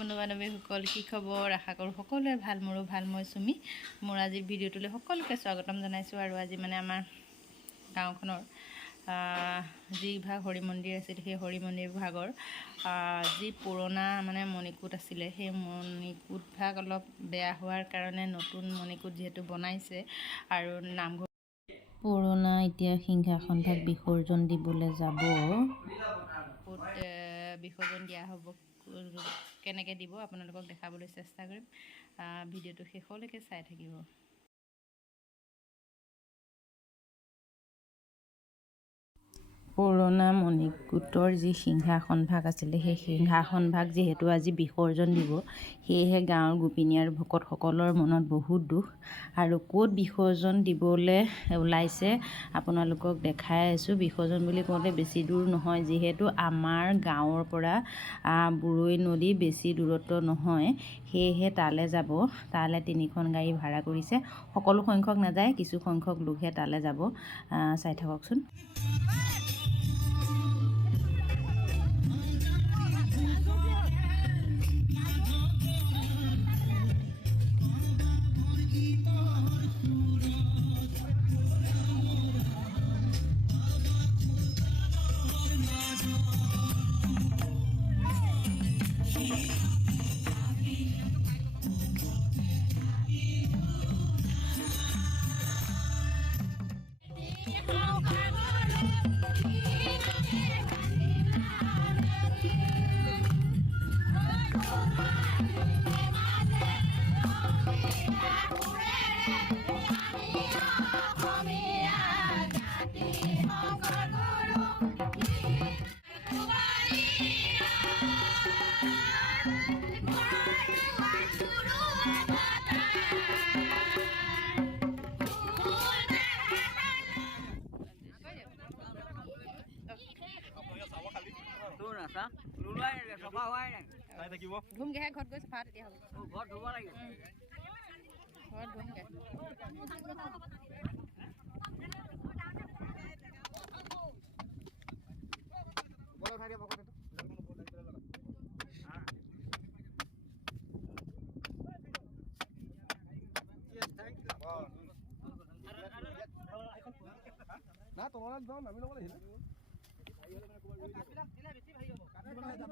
বন্ধু বান্ধৱীসকল কি খবৰ আশা কৰোঁ সকলোৱে ভাল মোৰো ভাল মই চুমি মোৰ আজিৰ ভিডিঅ'টোলৈ সকলোকে স্বাগতম জনাইছোঁ আৰু আজি মানে আমাৰ গাঁওখনৰ যি ভাগ হৰি মন্দিৰ আছিল সেই হৰি মন্দিৰ ভাগৰ যি পুৰণা মানে মণিকূট আছিলে সেই মণিকূট ভাগ অলপ বেয়া হোৱাৰ কাৰণে নতুন মণিকূট যিহেতু বনাইছে আৰু নামঘৰ পুৰণা এতিয়া সিংহাসন ভাগ বিসৰ্জন দিবলৈ যাব বিসৰ্জন দিয়া হ'ব কেনেকৈ দিব আপোনালোকক দেখাবলৈ চেষ্টা কৰিম ভিডিঅ'টো শেষলৈকে চাই থাকিব পুৰণা মণিকূটৰ যি সিংহাসন ভাগ আছিলে সেই সিংহাসন ভাগ যিহেতু আজি বিসৰ্জন দিব সেয়েহে গাঁৱৰ গোপিনী আৰু ভকতসকলৰ মনত বহুত দুখ আৰু ক'ত বিসৰ্জন দিবলৈ ওলাইছে আপোনালোকক দেখাই আছোঁ বিসৰ্জন বুলি কওঁতে বেছি দূৰ নহয় যিহেতু আমাৰ গাঁৱৰ পৰা বুৰৈ নদী বেছি দূৰত্ব নহয় সেয়েহে তালৈ যাব তালৈ 3খন গাড়ী ভাড়া কৰিছে সকলো সংখ্যক নাযায় কিছু সংখ্যক লোকহে তালৈ যাব চাই থাককচোন ঘুমগেহে ঘৰত গৈ চাফা তেতিয়া হ'ব ঘৰত ধুব লাগিব ঘৰত ধুমগে না তোমাৰ যাও নামি লব লাগিল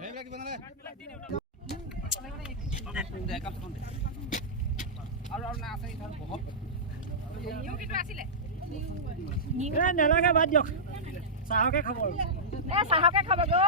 এইবিলাক কি বনালে আৰু না আছে ইধান বহুত নিউ কিটো আছিলে এ নেলাগে বাদ দিয়ক চাহকে খাব এ চাহকে খাব গো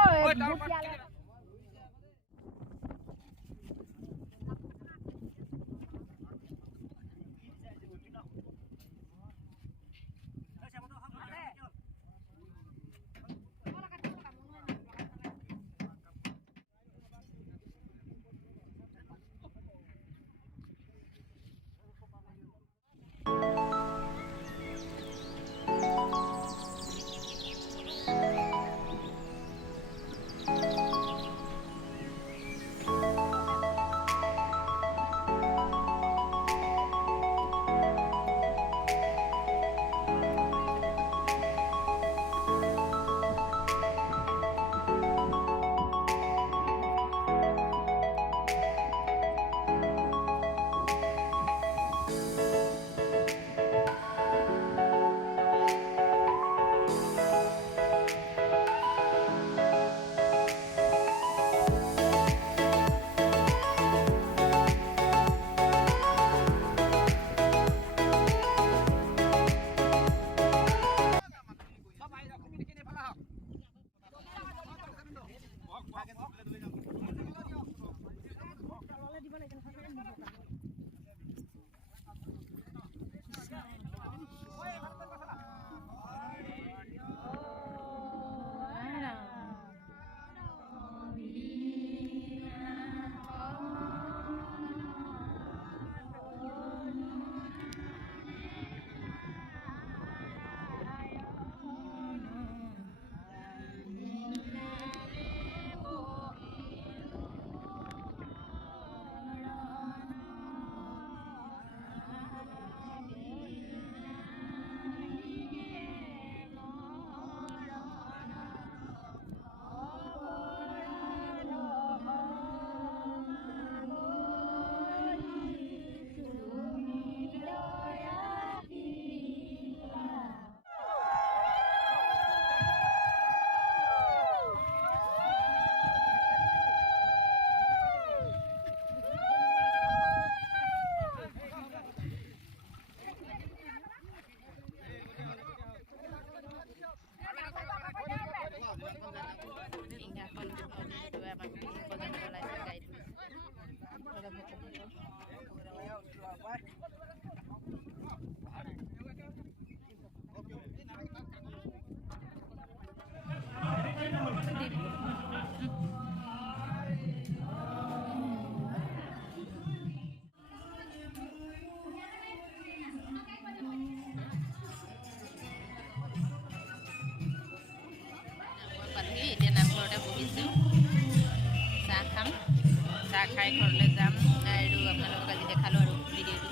চাহ খাই ঘৰলৈ যাম আৰু আপোনালোকক আজি দেখালোঁ আৰু ভিডিঅ'টো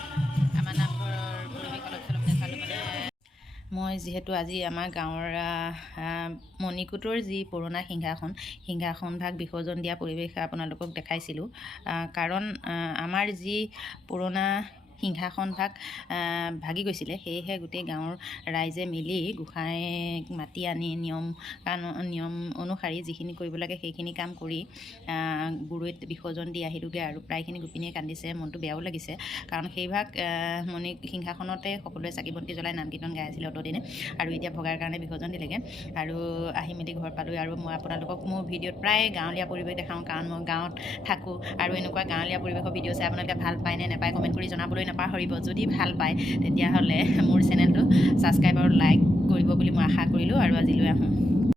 আমাৰ নামঘৰৰ পৰিৱেশ অলপ চলপ দেখালোঁ। মানে মই যিহেতু আজি আমাৰ গাঁৱৰ মণিকূটৰ যি পুৰণা সিংহাসন ভাগ বিসৰ্জন দিয়া পৰিৱেশ আপোনালোকক দেখাইছিলোঁ, কাৰণ আমাৰ যি পুৰণা সিংহাসন ভাগ ভাগি গৈছিলে, সেয়েহে গোটেই গাঁৱৰ ৰাইজে মিলি গোসাঁইক মাতি আনি নিয়ম অনুসৰি যিখিনি কৰিব লাগে সেইখিনি কাম কৰি গুৰুত বিসৰ্জন দি আহিলোগৈ। আৰু প্ৰায়খিনি গোপিনীয়ে কান্দিছে, মনটো বেয়াও লাগিছে, কাৰণ সেইভাগ সিংহাসনতে সকলোৱে চাকি বন্তি জ্বলাই নাম কীৰ্তন গাই আছিলে অতদিনে, আৰু এতিয়া ভগাৰ কাৰণে বিসৰ্জন দিলেগৈ। আৰু আহি মেলি ঘৰ পালোঁ, আৰু মই আপোনালোকক মোৰ ভিডিঅ'ত প্ৰায় গাঁৱলীয়া পৰিৱেশ দেখাওঁ, কাৰণ মই গাঁৱত থাকোঁ। আৰু এনেকুৱা গাঁৱলীয়া পৰিৱেশৰ ভিডিঅ' চাই আপোনালোকে ভাল পায় নে নাপায় কমেণ্ট কৰি জনাবলৈ নাপাহৰিব। যদি ভাল পায় তেতিয়াহ'লে মোৰ চেনেলটো ছাবস্ক্ৰাইব আৰু লাইক কৰিব বুলি মই আশা কৰিলোঁ, আৰু আজিলৈ আহোঁ।